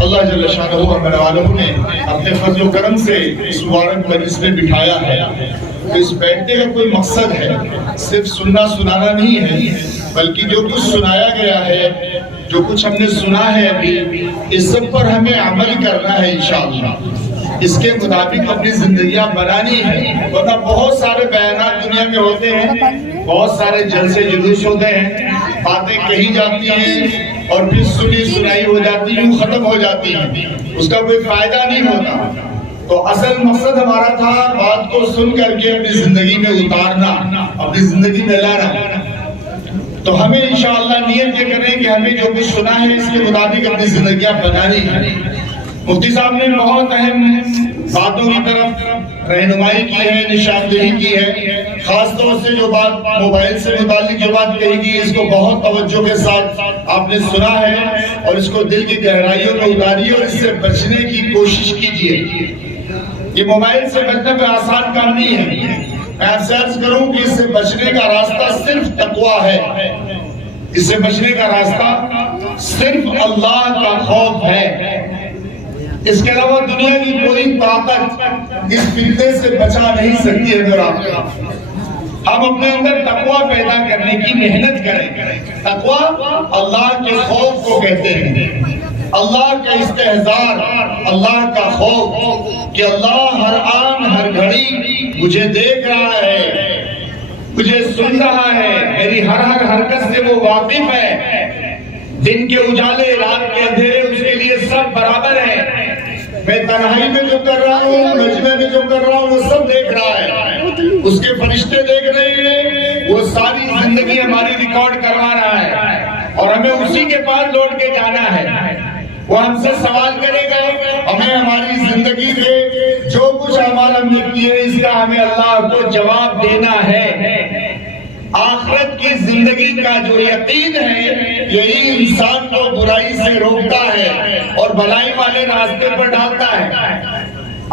اللہ جل شانہ و نے اپنے فضل و کرم سے اس مبارک مجلس میں بٹھایا ہے. تو اس بیٹھنے کا کوئی مقصد ہے، صرف سننا سنانا نہیں ہے، بلکہ جو کچھ سنایا گیا ہے، جو کچھ ہم نے سنا ہے ابھی، اس سب پر ہمیں عمل کرنا ہے انشاءاللہ. اس کے مطابق اپنی زندگیاں بنانی ہے. ورنہ بہت سارے بیانات دنیا میں ہوتے ہیں، بہت سارے جلسے جلوس ہوتے ہیں، باتیں کہی جاتی ہیں اور پھر سنی سنائی ہو جاتی ہیں، ختم ہو جاتی ہیں، اس کا کوئی فائدہ نہیں ہوتا. تو اصل مقصد ہمارا تھا بات کو سن کر کے اپنی زندگی میں اتارنا، اپنی زندگی میں لانا. تو ہمیں انشاءاللہ نیت یہ کریں کہ ہمیں جو کچھ سنا ہے اس کے مطابق اپنی زندگیاں بنانی ہے. مفتی صاحب نے بہت اہم باتوں کی طرف رہنمائی کی ہے، نشاندہی کی ہے. خاص طور سے جو بات موبائل سے متعلق جو بات کہی گئی، اس کو بہت توجہ کے ساتھ آپ نے سنا ہے اور اس کو دل کی گہرائیوں میں اتاریے اور اس سے بچنے کی کوشش کیجیے. یہ موبائل سے بچنے کا آسان کام نہیں ہے. میں آپ سے عرض کروں کہ اس سے بچنے کا راستہ صرف تقویٰ ہے. اس سے بچنے کا راستہ صرف اللہ کا خوف ہے. اس کے علاوہ دنیا کی کوئی طاقت اس فتنے سے بچا نہیں سکتی ہے. ہم اپنے اندر تقویٰ پیدا کرنے کی محنت کریں. تقویٰ اللہ کے خوف کو کہتے ہیں، اللہ کا استحضار، اللہ کا خوف کہ اللہ ہر آن ہر گھڑی مجھے دیکھ رہا ہے، مجھے سن رہا ہے، میری ہر حرکت سے وہ واقف ہے. دن کے اجالے رات کے اندھیرے اس کے لیے سب برابر ہیں. میں تنہائی میں جو کر رہا ہوں، مجمع میں جو کر رہا ہوں، وہ سب دیکھ رہا ہے. اس کے فرشتے دیکھ رہے ہیں. وہ ساری زندگی ہماری ریکارڈ کروا رہا ہے اور ہمیں اسی کے پاس لوٹ کے جانا ہے. وہ ہم سے سوال کرے گا. ہمیں ہماری زندگی میں جو کچھ اعمال ہم نے کیے اس کا ہمیں اللہ کو جواب دینا ہے. آخرت کی زندگی کا جو یقین ہے یہی انسان کو برائی سے روکتا ہے اور بھلائی والے راستے پر ڈالتا ہے.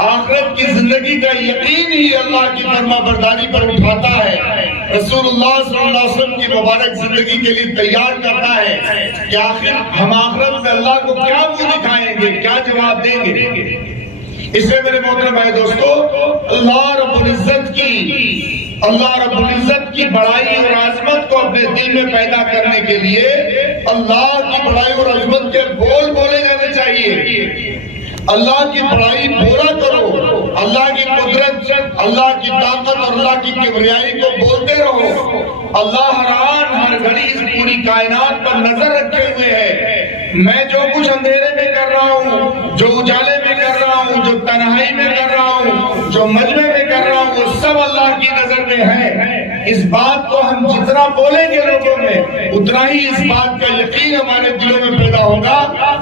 آخرت کی زندگی کا یقین ہی اللہ کی فرما برداری پر اٹھاتا ہے. رسول اللہ صلی اللہ علیہ وسلم کی مبارک زندگی کے لیے تیار کرتا ہے کہ آخر ہم آخرت میں اللہ کو کیا منہ دکھائیں گے، کیا جواب دیں گے. اس لیے میرے محترم بھائی دوستو، اللہ رب العزت کی بڑائی اور عظمت کو اپنے دل میں پیدا کرنے کے لیے اللہ کی بڑائی اور عظمت کے بول بولے جانے چاہیے. اللہ کی بڑائی بولا کرو، اللہ کی قدرت، اللہ کی طاقت اور اللہ کی کبریائی کو بولتے رہو. اللہ ہر آن ہر گھڑی اس پوری کائنات پر نظر رکھے ہوئے ہے. میں جو کچھ اندھیرے میں کر رہا ہوں، جو اجالے میں کر رہا ہوں، جو تنہائی میں کر رہا ہوں، جو مجمع میں کر رہا ہوں، وہ سب اللہ کی نظر میں ہے. اس بات کو ہم جتنا بولیں گے لوگوں میں، اتنا ہی اس بات کا یقین ہمارے دلوں میں پیدا ہوگا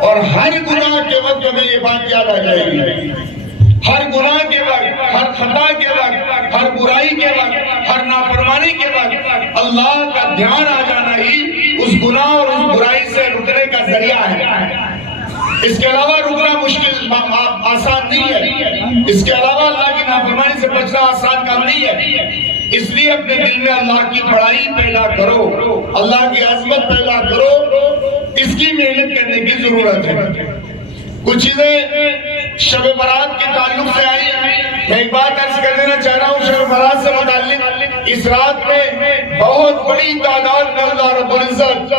اور ہر گناہ کے وقت ہمیں یہ بات یاد آ جائے گی. ہر گناہ کے وقت، ہر خطا کے وقت، ہر برائی کے وقت، ہر نافرمانی کے وقت اللہ کا دھیان آ جانا ہی اس گناہ اور اس برائی سے رکنے کا ذریعہ ہے. اس کے علاوہ رکنا مشکل آسان نہیں ہے. اس کے علاوہ اللہ کی نافرمانی سے بچنا آسان کام نہیں ہے. اس لیے اپنے دل میں اللہ کی بڑائی پیدا کرو، اللہ کی عظمت پیدا کرو. اس کی محنت کرنے کی ضرورت ہے. کچھ چیزیں شب برات کے تعلق سے آئی. میں ایک بات عرض کر دینا چاہ رہا ہوں شب برات سے متعلق. اس رات میں بہت بڑی تعداد میں اللہ رب العزت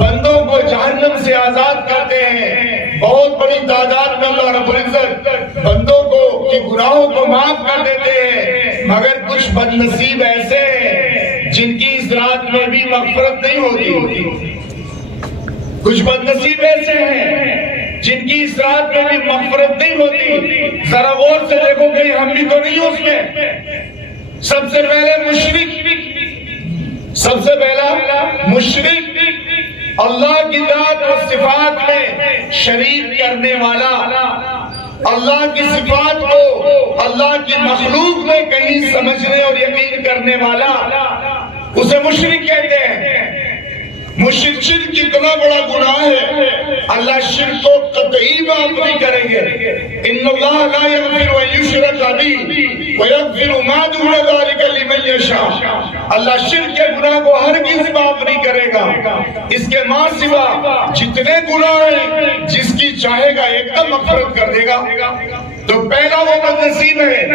بندوں کو جہنم سے آزاد کرتے ہیں. بہت بڑی تعداد میں اللہ رب العزت بندوں کو کہ گناہوں کو معاف کر دیتے ہیں. مگر کچھ بد نصیب ایسے ہیں جن کی اس رات میں بھی مغفرت نہیں ہوتی. کچھ بد نصیب ایسے ہیں جن کی اس رات میں بھی مغفرت نہیں ہوتی. ذرا غور سے دیکھو کہ ہم بھی تو نہیں اس میں. سب سے پہلے مشرک اللہ کی ذات اور صفات میں شریک کرنے والا، اللہ کی صفات کو اللہ کی مخلوق میں کہیں سمجھنے اور یقین کرنے والا، اسے مشرک کہتے ہیں. شرک کتنا بڑا گناہ ہے. اللہ شرک کو قطعی معاف نہیں کریں گے. ان اللہ لا یغفر ان یشرک به ویغفر ما دون ذلک لمن یشاء. اللہ شرک کے گناہ کو ہرگز معاف نہیں کرے گا. اس کے ماں سوا جتنے گناہ ہیں جس کی چاہے گا ایک مغفرت کر دے گا۔ تو پہلا وہ بدنصیب ہے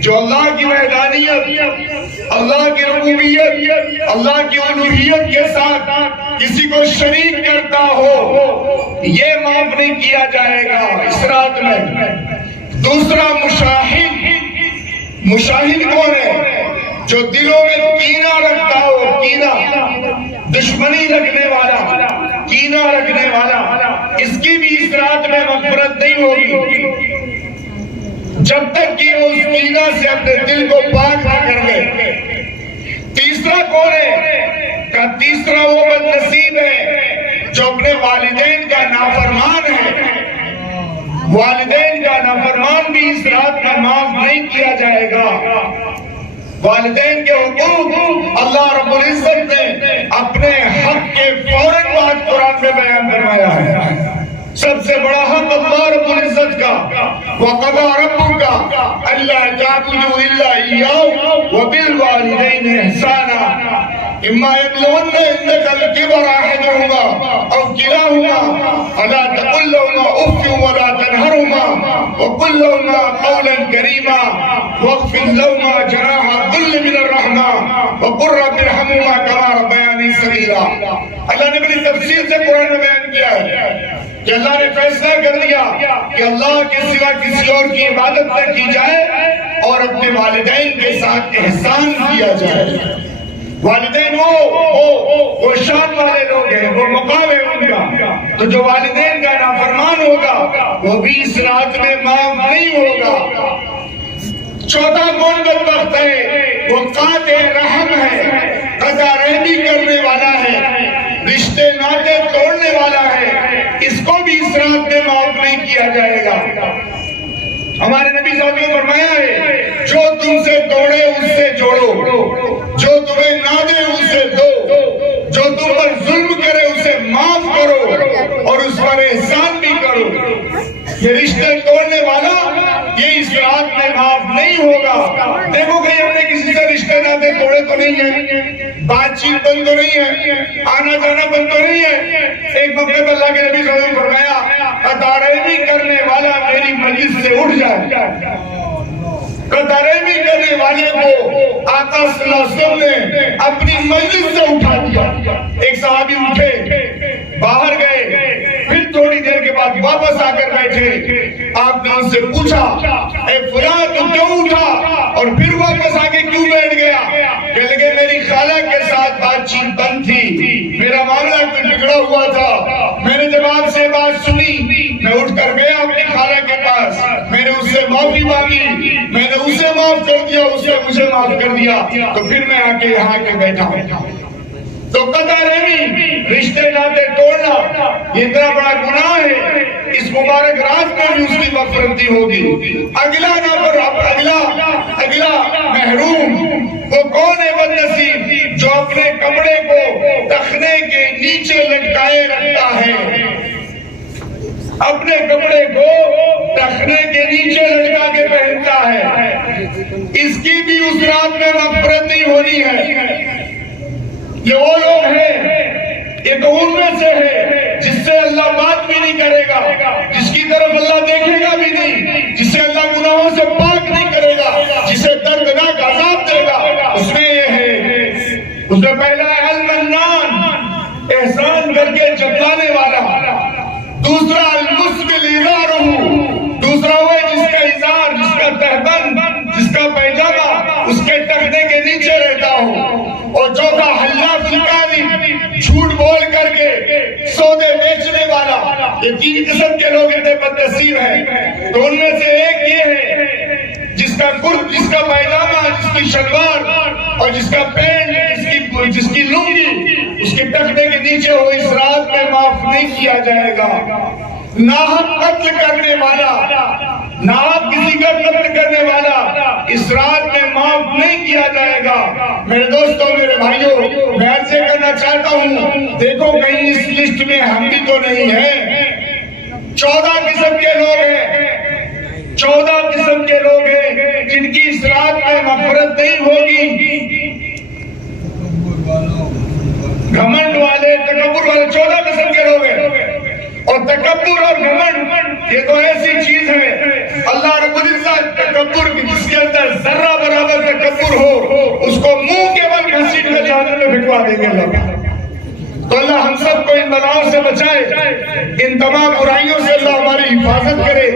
جو اللہ کی وحدانیت، اللہ کی ربوبیت، اللہ کی الوہیت کے ساتھ کسی کو شریک کرتا ہو، یہ معاف نہیں کیا جائے گا اس رات میں۔ دوسرا مشاہد کون ہے؟ جو دلوں میں کینہ رکھتا ہو، کینہ، دشمنی رکھنے والا، کینہ رکھنے والا، اس کی بھی اس رات میں مغفرت نہیں ہوگی جب تک کہ وہ اس کینہ سے اپنے دل کو پاک نہ کر لے۔ تیسرا کون ہے؟ کہ تیسرا وہ بدنصیب ہے جو اپنے والدین کا نافرمان ہے۔ والدین کا نافرمان بھی اس رات میں معاف نہیں کیا جائے گا۔ والدین کے حقوق اللہ رب العزت نے اپنے حق کے فوراً بعد قرآن میں بیان فرمایا ہے۔ سب سے بڑا حق اللہ رب العزت کا، وَقَضَىٰ رَبُّكَ أَلَّا تَعْبُدُوا إِلَّا إِيَّاهُ وَبِالْوَالِدَيْنِ إِحْسَانًا إِمَّا يَبْلُغَنَّ عِندَكَ الْكِبَرَ أَحَدُهُمَا أَوْ كِلَاهُمَا فَلَا تَقُل لَّهُمَا أُفٍّ وَلَا تَنْهَرْهُمَا وَقُل لَّهُمَا قَوْلًا كَرِيمًا وَاخْفِضْ لَهُمَا جَنَاحَ الذُّلِّ مِنَ الرَّحْمَةِ وَقُل رَّبِّ ارْحَمْهُمَا كَمَا رَبَّيَانِي صَغِيرًا۔ اللہ نے بڑی تفصیل سے قرآن میں بیان کیا ہے کہ اللہ نے فیصلہ کر دیا کہ اللہ کے سوا کسی اور کی عبادت نہ کی جائے اور اپنے والدین کے ساتھ احسان کیا جائے۔ والدین وہ شان والے لوگ ہیں، وہ مقام ہے ان کا، تو جو والدین کا نافرمان ہوگا وہ بھی اس رات میں معاف نہیں ہوگا۔ چوتھا کون بدبخت ہے؟ وہ قاطع رحم ہے، قطع رحمی کرنے والا ہے، رشتے ناطے توڑنے والا ہے، اس کو بھی اس رات میں معاف نہیں کیا جائے گا۔ ہمارے نبی صلی اللہ علیہ وسلم نے فرمایا ہے جو تم سے توڑے اس سے جوڑو، جو تمہیں نہ دے اس سے دو، جو تم پر ظلم کرے اسے معاف کرو اور اس پر احسان بھی کرو۔ یہ رشتے توڑنے والا یہ اس رات میں معاف نہیں ہوگا۔ دیکھو کہ ہم نے کسی سے رشتے ناطے توڑے تو نہیں ہیں، بات چیت بند تو نہیں ہے، آنا جانا بند تو نہیں ہے۔ ایک موقع پر اللہ کے نبی صلی اللہ علیہ وسلم نے فرمایا قطع رحمی کرنے والا میری مجلس سے اٹھ جائے۔ قطع رحمی کرنے والے کو آقا صلی اللہ علیہ وسلم نے اپنی مجلس سے اٹھا دیا۔ ایک صحابی اٹھے، باہر گئے، پھر تھوڑی دیر کے بعد واپس آ کر بیٹھے۔ آپ نے ان سے پوچھا اے فلاں تو کیوں اٹھا اور پھر واپس آ کے کیوں بیٹھ گیا؟ کہ لگے میری خالہ کے ساتھ بات چیت بند تھی، میرا معاملہ کوئی بگڑا ہوا تھا، میں نے جب آپ سے بات سنی میں اٹھ کر گیا اپنی خالہ کے پاس، میں نے اس سے معافی مانگی، میں نے اسے معاف کر دیا، اس نے مجھے معاف کر دیا، تو پھر میں آ کے یہاں کے بیٹھا ہوں۔ تو قطع رحمی، رشتے ناطے توڑنا یہ اتنا بڑا گناہ ہے، اس مبارک رات میں بھی اس کی مغفرت ہوگی۔ اگلا محروم وہ کون ہے بدنصیب؟ جو اپنے کپڑے کو تخنے کے نیچے لٹکائے رکھتا ہے، اپنے کپڑے کو تخنے کے نیچے لٹکا کے پہنتا ہے، اس کی بھی اس رات میں مغفرت نہیں ہونی ہے۔ یہ وہ لوگ ہیں، ایک ان میں سے ہے جس سے اللہ بات بھی نہیں کرے گا، جس کی طرف اللہ دیکھے گا بھی نہیں، جسے اللہ گناہوں سے پاک نہیں کرے گا، جسے دردناک عذاب دے گا۔ اس میں یہ ہے، اس میں پہلا ہے المنان، احسان کر کے جتلانے والا۔ دوسرا المسبل ازارہ، دوسرا وہ جس کا ازار، جس کا تہبند، جس کا پیجامہ اس کے ٹخنے کے نیچے رہتا ہو۔ اور چوتھا حلاف الکاذب، جھوٹ بول کر کے سودے بیچنے والا۔ یہ تین قسم کے لوگ اتنے بدنصیب ہیں۔ تو ان میں سے ایک یہ ہے جس کا کرت، جس کا پیجامہ، جس کی شلوار اور جس کا پینٹ، جس کی لنگی اس کے ٹخنے کے نیچے ہو، اس رات میں معاف نہیں کیا جائے گا۔ ناحق قتل کرنے والا، ناحق کسی کا قتل کرنے والا اس رات میں معاف نہیں کیا جائے گا۔ میرے دوستوں، میرے بھائیوں، میں عرض کرنا چاہتا ہوں، دیکھو کہیں اس لسٹ میں ہم بھی تو نہیں ہیں۔ 14 قسم کے لوگ ہیں، 14 قسم کے لوگ ہیں جن کی اس رات میں مغفرت نہیں ہوگی۔ گھمنڈ والے، تکبر والے 14 قسم کے لوگ ہیں، اور تکبر اور گھمنڈ یہ تو ایسی چیز ہے اللہ رب العزت تکبر کی جس کے اندر ذرہ برابر تکبر ہو اس کو منہ کے بل گھسیٹ میں جہنم میں پھینکوا دیں گے اللہ۔ تو اللہ ہم سب کو ان بلاؤں سے بچائے، ان تمام برائیوں سے اللہ ہماری حفاظت کرے۔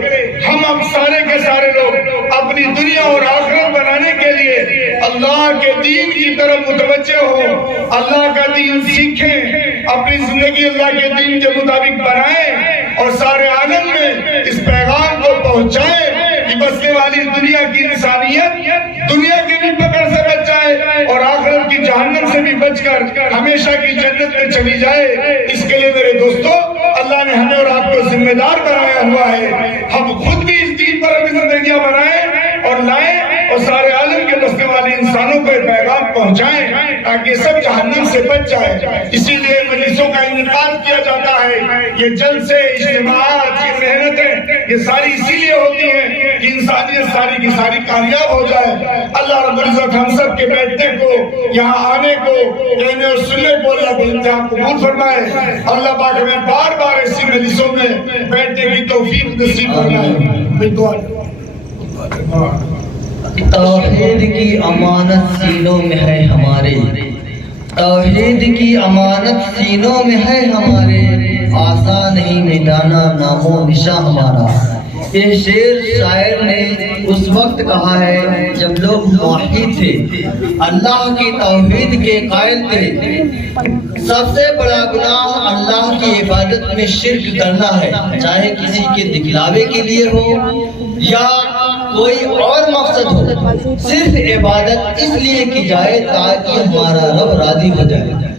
ہم اب سارے کے سارے لوگ اپنی دنیا اور آخرت بنانے کے لیے اللہ کے دین کی طرف متوجہ ہوں، اللہ کا دین سیکھیں، اپنی زندگی اللہ کے دین کے مطابق بنائیں اور سارے عالم میں اس پیغام کو پہنچائیں کہ بسنے والی دنیا کی انسانیت دنیا کی بھی پکڑ سے بچ جائے اور آخرت کی جہنم سے بھی بچ کر ہمیشہ کی جنت میں چلی جائے۔ اس کے لیے میرے دوستو اللہ نے ہمیں اور آپ کو ذمہ دار بنایا ہوا ہے، ہم خود بھی اس دین پر اپنی زندگیاں بنائیں اور لائیں اور سارے عالم کے بسنے والے انسانوں کو یہ پیغام پہنچائیں تاکہ سب جہنم سے بچ جائے۔ اسی لیے مجلسوں کا انعقاد کیا جاتا ہے، یہ جلسے، اجتماعات، یہ محنتیں یہ ساری اسی لیے ہوتی ہیں کہ انسانیت ساری کی ساری کامیاب ہو جائے۔ اللہ رب العزت ہم سب کے بیٹھنے کو، یہاں آنے کو، کہنے اور سننے کو اللہ کو انتہا قبول فرمائے۔ اللہ پاک ہمیں بار بار ایسی مجلسوں میں بیٹھنے کی توفیق نصیب فرمائے۔ توحید کی امانت سینوں میں ہے ہمارے، توحید کی امانت سینوں میں ہے ہمارے، آسان نہیں مٹانا نام و نشاں ہمارا۔ یہ شعر شاعر نے اس وقت کہا ہے جب لوگ موحد تھے، اللہ کی توحید کے قائل تھے۔ سب سے بڑا گناہ اللہ کی عبادت میں شرک کرنا ہے، چاہے کسی کے دکھلاوے کے لیے ہو یا کوئی اور مقصد ہو، صرف عبادت اس لیے کی جائے تاکہ ہمارا رب راضی ہو جائے۔